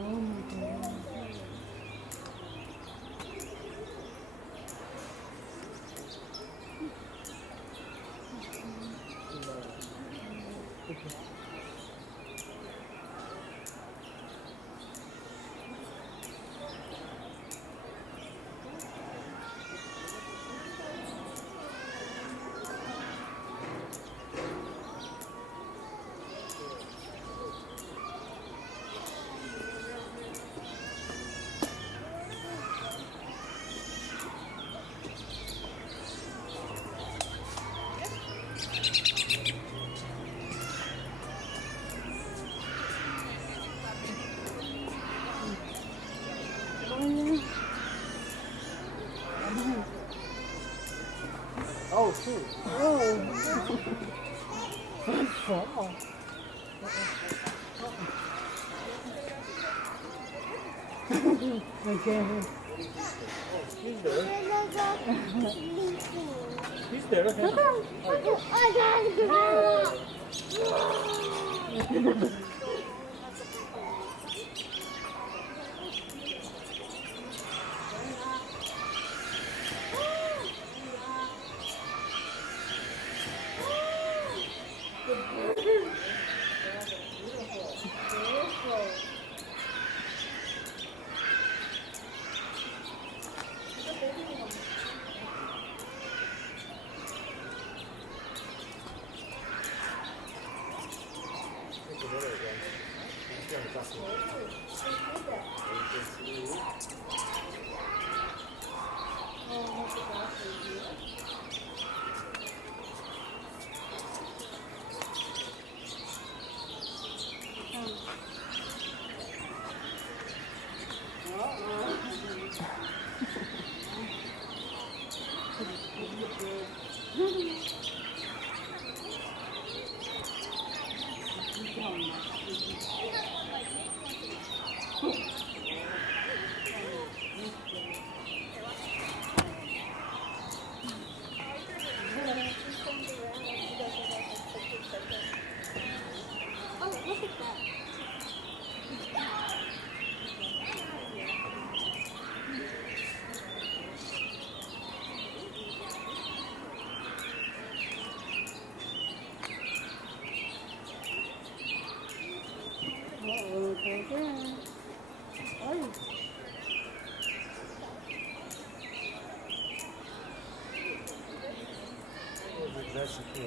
Oh my God. Oh, shoot. Oh. Wow. Okay. Oh, he's there. He's there. Okay. That's okay.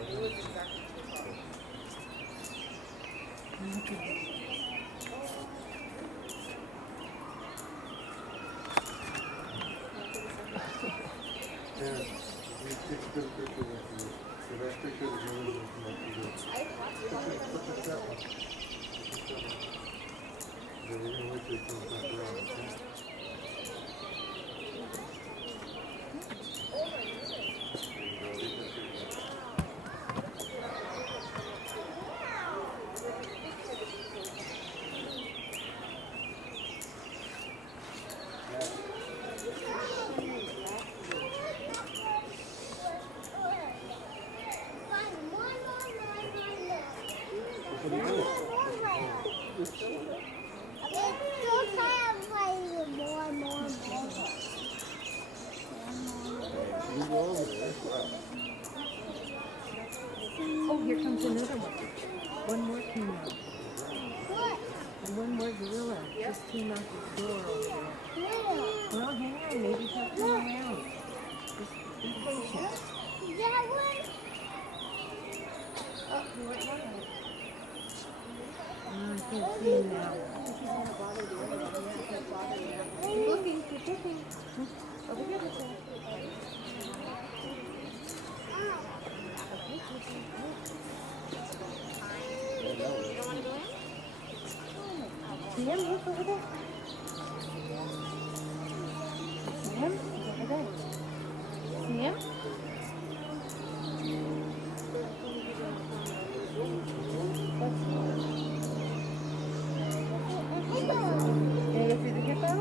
Yeah, we take a good picture of you. So that picture is really looking like you do. Put the step on. Yeah, we're gonna wait till it comes back around, okay? You go over there. Oh, here comes another one. One more came out. And one more gorilla just came out the door over there. Well, hang on, maybe he'll come around. Just be patient. Oh, he went wild. I can't see him now. Keep looking, keep looking. Over here, this way. See him? Look over there. See him? He's over there. See him? Can you go through the hippo?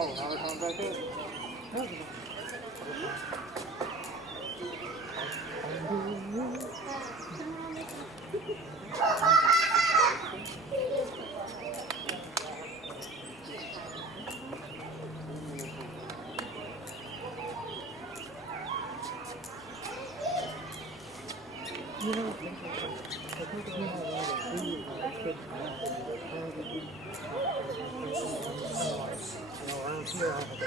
Oh, now they're coming back in. You know, I think you know what I do, like kids around here, I have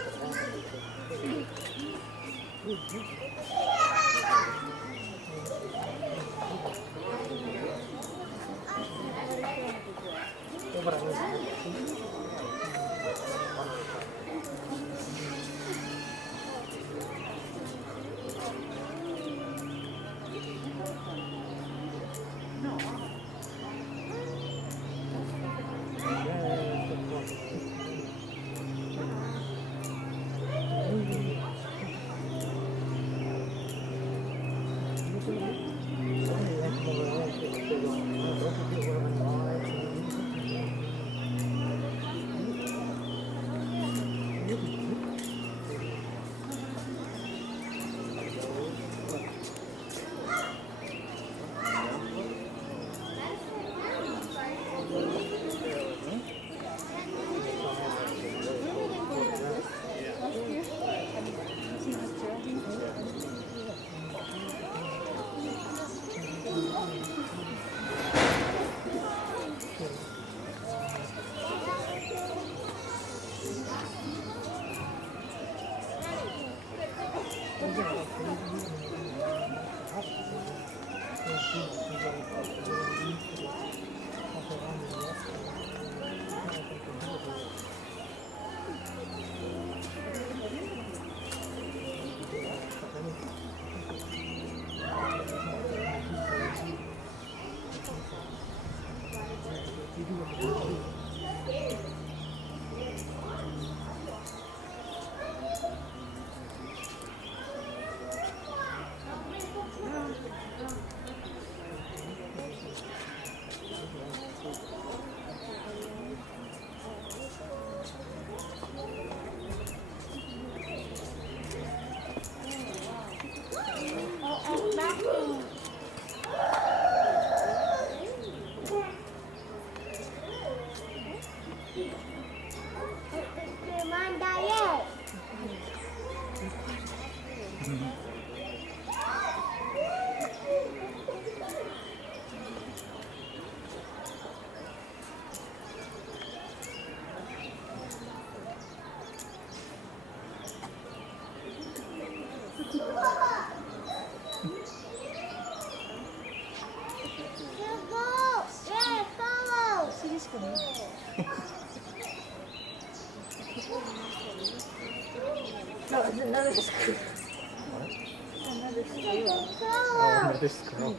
No, it's another screw. Another screw. Oh, another squirrel.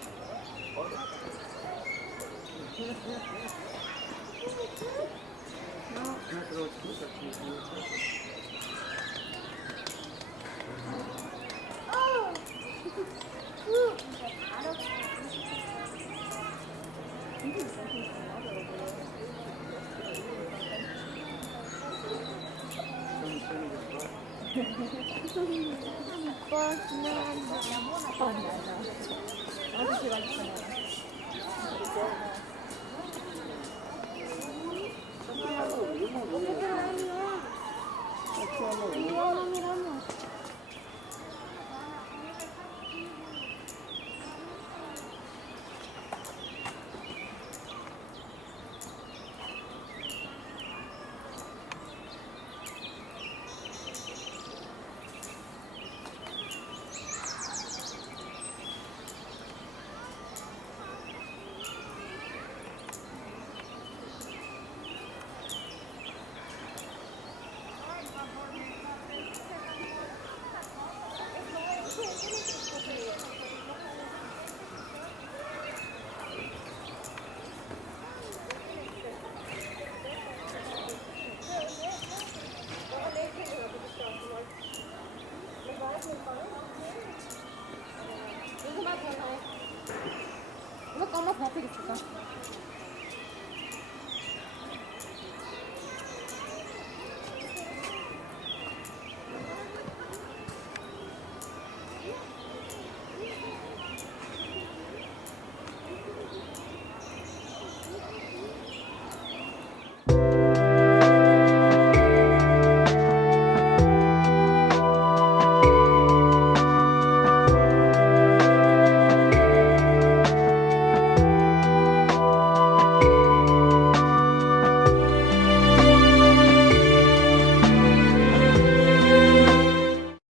어떻게 쓸까?